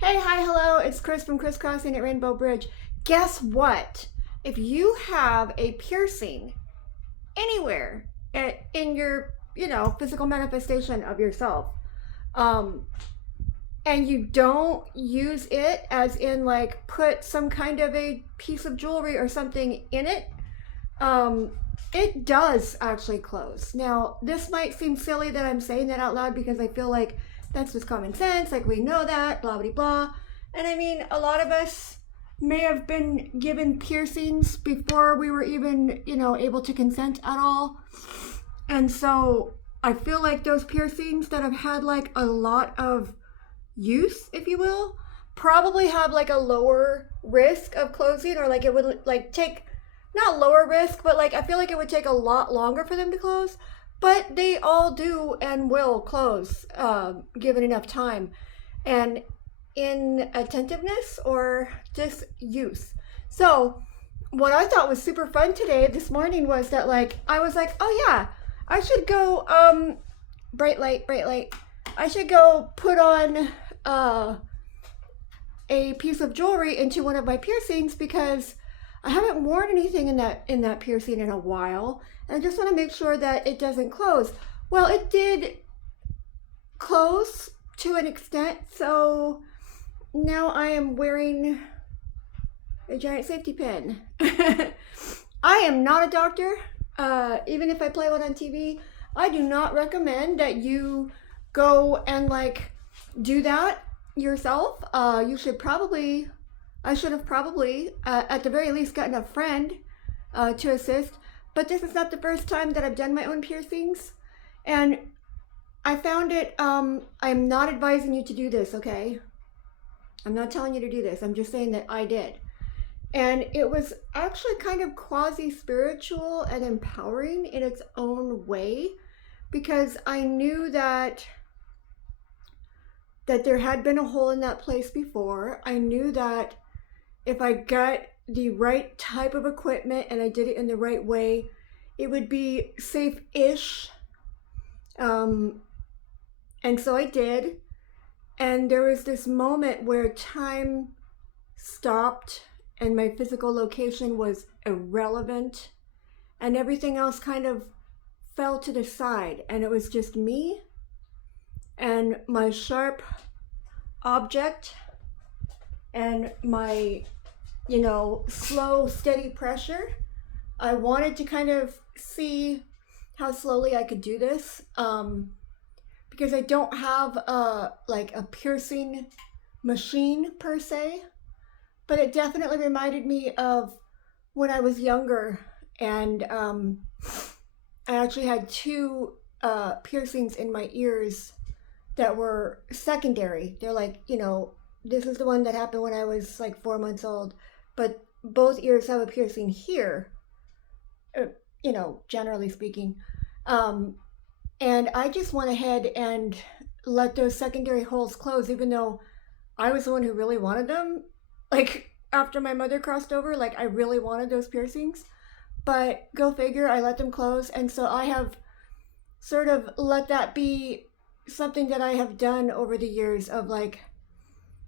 Hey, hi, hello, it's Chris from Crisscrossing at Rainbow Bridge. Guess what? If you have a piercing anywhere in your, physical manifestation of yourself, um, and you don't use it as in like put some kind of a piece of jewelry or something in it, um, it does actually close. Now, this might seem silly that I'm saying that out loud because I feel like that's just common sense. Like, we know that, blah, blah, blah. And I mean, a lot of us may have been given piercings before we were even, able to consent at all. And so I feel like those piercings that have had like a lot of use, if you will, probably have like a lower risk of closing, or like it would like take not lower risk, but like I feel like it would take a lot longer for them to close. But they all do and will close, given enough time and in attentiveness or just use. So, what I thought was super fun today, this morning, was that like I was like, oh yeah, I should go bright light, bright light. I should go put on uh a piece of jewelry into one of my piercings because I haven't worn anything in that piercing in a while, and I just want to make sure that it doesn't close. Well, it did close to an extent, so now I am wearing a giant safety pin. I am not a doctor. Even if I play one on TV, I do not recommend that you go and like do that yourself. You should probably, I should have probably, at the very least, gotten a friend to assist. But this is not the first time that I've done my own piercings. And I found it, I'm not advising you to do this, okay? I'm not telling you to do this. I'm just saying that I did. And it was actually kind of quasi spiritual and empowering in its own way because I knew that there had been a hole in that place before. I knew that if I got the right type of equipment and I did it in the right way, it would be safe-ish. And so I did. And there was this moment where time stopped and my physical location was irrelevant and everything else kind of fell to the side, and it was just me and my sharp object and my, slow, steady pressure. I wanted to kind of see how slowly I could do this, because I don't have like a piercing machine per se, but it definitely reminded me of when I was younger, and I actually had two piercings in my ears that were secondary. They're like, this is the one that happened when I was like 4 months old, but both ears have a piercing here, generally speaking. Um, and I just went ahead and let those secondary holes close, even though I was the one who really wanted them. Like, after my mother crossed over, like, I really wanted those piercings. But go figure, I let them close. And so I have sort of let that be something that I have done over the years of like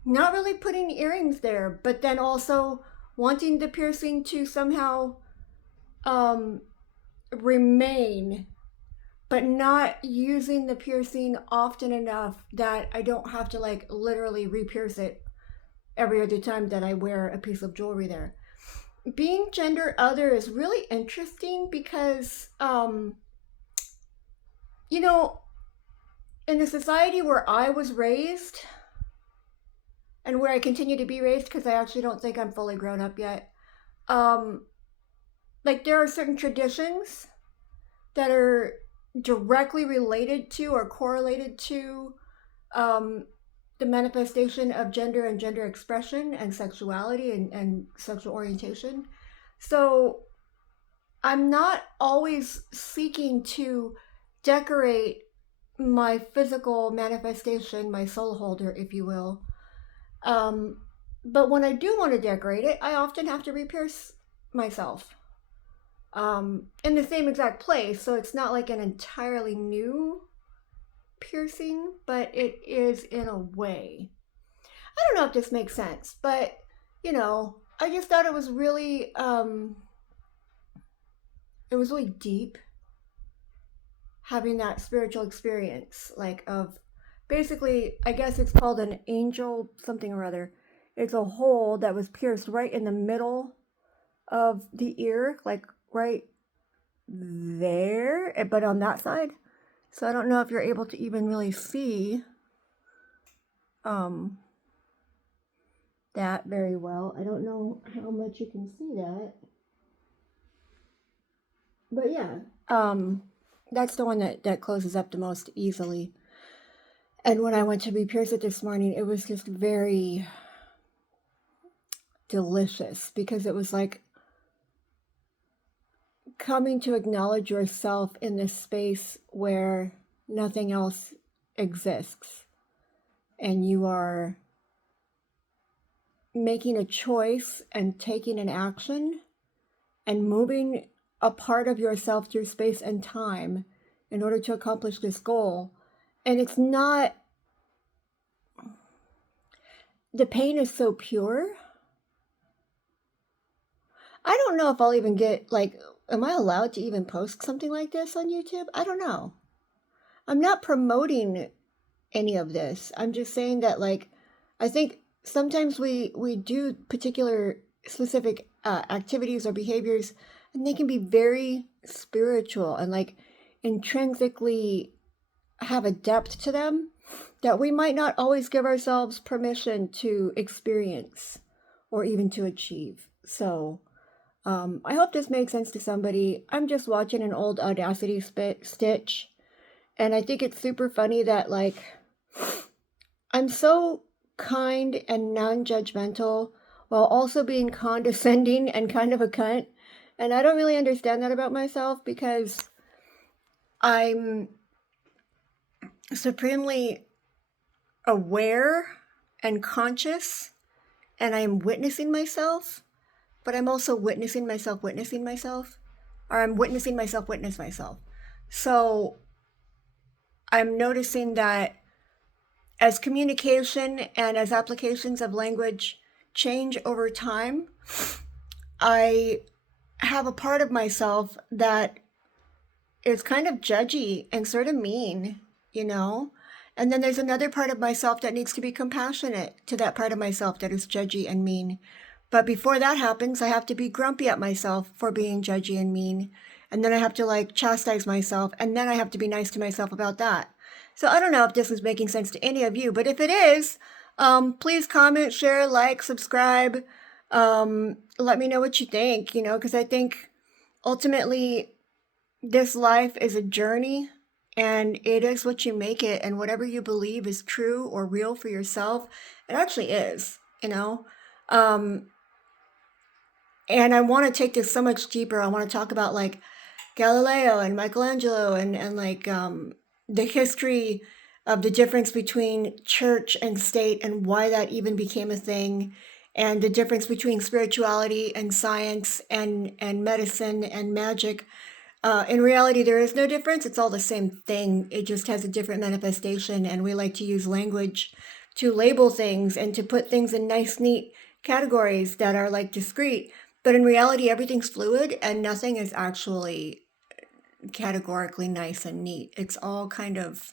not really putting earrings there, but then also wanting the piercing to somehow um, remain, but not using the piercing often enough that I don't have to like literally re-pierce it every other time that I wear a piece of jewelry there. Being gender other is really interesting because, you know, in the society where I was raised and where I continue to be raised, because I actually don't think I'm fully grown up yet, um, like there are certain traditions that are directly related to or correlated to um, the manifestation of gender and gender expression and sexuality and sexual orientation. So I'm not always seeking to decorate my physical manifestation, my soul holder, if you will. Um, but when I do want to decorate it, I often have to re-pierce myself in the same exact place. So it's not like an entirely new piercing, but it is in a way. don't know if this makes sense, but I just thought it was really deep having that spiritual experience, like of basically, I guess it's called an angel something or other. It's a hole that was pierced right in the middle of the ear, like right there, but on that side. So I don't know if you're able to even really see um that very well. I don't know how much you can see that. But yeah, that's the one that closes up the most easily. And when I went to re-pierce it this morning, it was just very delicious because it was like coming to acknowledge yourself in this space where nothing else exists, and you are making a choice and taking an action and moving a part of yourself through space and time in order to accomplish this goal. And it's not, the pain is so pure. I don't know if I'll even get, like, am I allowed to even post something like this on YouTube? I don't know. I'm not promoting any of this. I'm just saying that, like, I think sometimes we do particular specific activities or behaviors, and they can be very spiritual and like intrinsically have a depth to them that we might not always give ourselves permission to experience or even to achieve. So I hope this makes sense to somebody. I'm just watching an old Audacity stitch, and I think it's super funny that, like, I'm so kind and non-judgmental while also being condescending and kind of a cunt. And I don't really understand that about myself because I'm supremely aware and conscious, and I'm witnessing myself, but I'm also witnessing myself, or I'm witnessing myself, witness myself. So I'm noticing that as communication and as applications of language change over time, I have a part of myself that is kind of judgy and sort of mean, you know? And then there's another part of myself that needs to be compassionate to that part of myself that is judgy and mean. But before that happens, I have to be grumpy at myself for being judgy and mean. And then I have to like chastise myself. And then I have to be nice to myself about that. So I don't know if this is making sense to any of you, but if it is, please comment, share, like, subscribe. Let me know what you think, because I think ultimately this life is a journey, and it is what you make it, and whatever you believe is true or real for yourself, it actually is. And I want to take this so much deeper. I want to talk about like Galileo and Michelangelo and like the history of the difference between church and state and why that even became a thing, and the difference between spirituality and science and medicine and magic. In reality, there is no difference. It's all the same thing. It just has a different manifestation, and we like to use language to label things and to put things in nice, neat categories that are like discrete. But in reality, everything's fluid and nothing is actually categorically nice and neat. It's all kind of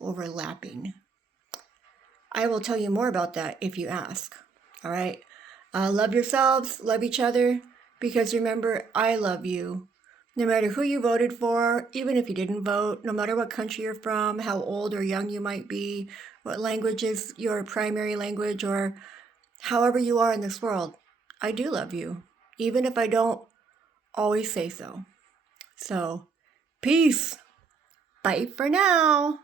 overlapping. I will tell you more about that if you ask. All right. Love yourselves, love each other, because remember, I love you. No matter who you voted for, even if you didn't vote, no matter what country you're from, how old or young you might be, what language is your primary language, or however you are in this world, I do love you, even if I don't always say so. So, peace. Bye for now.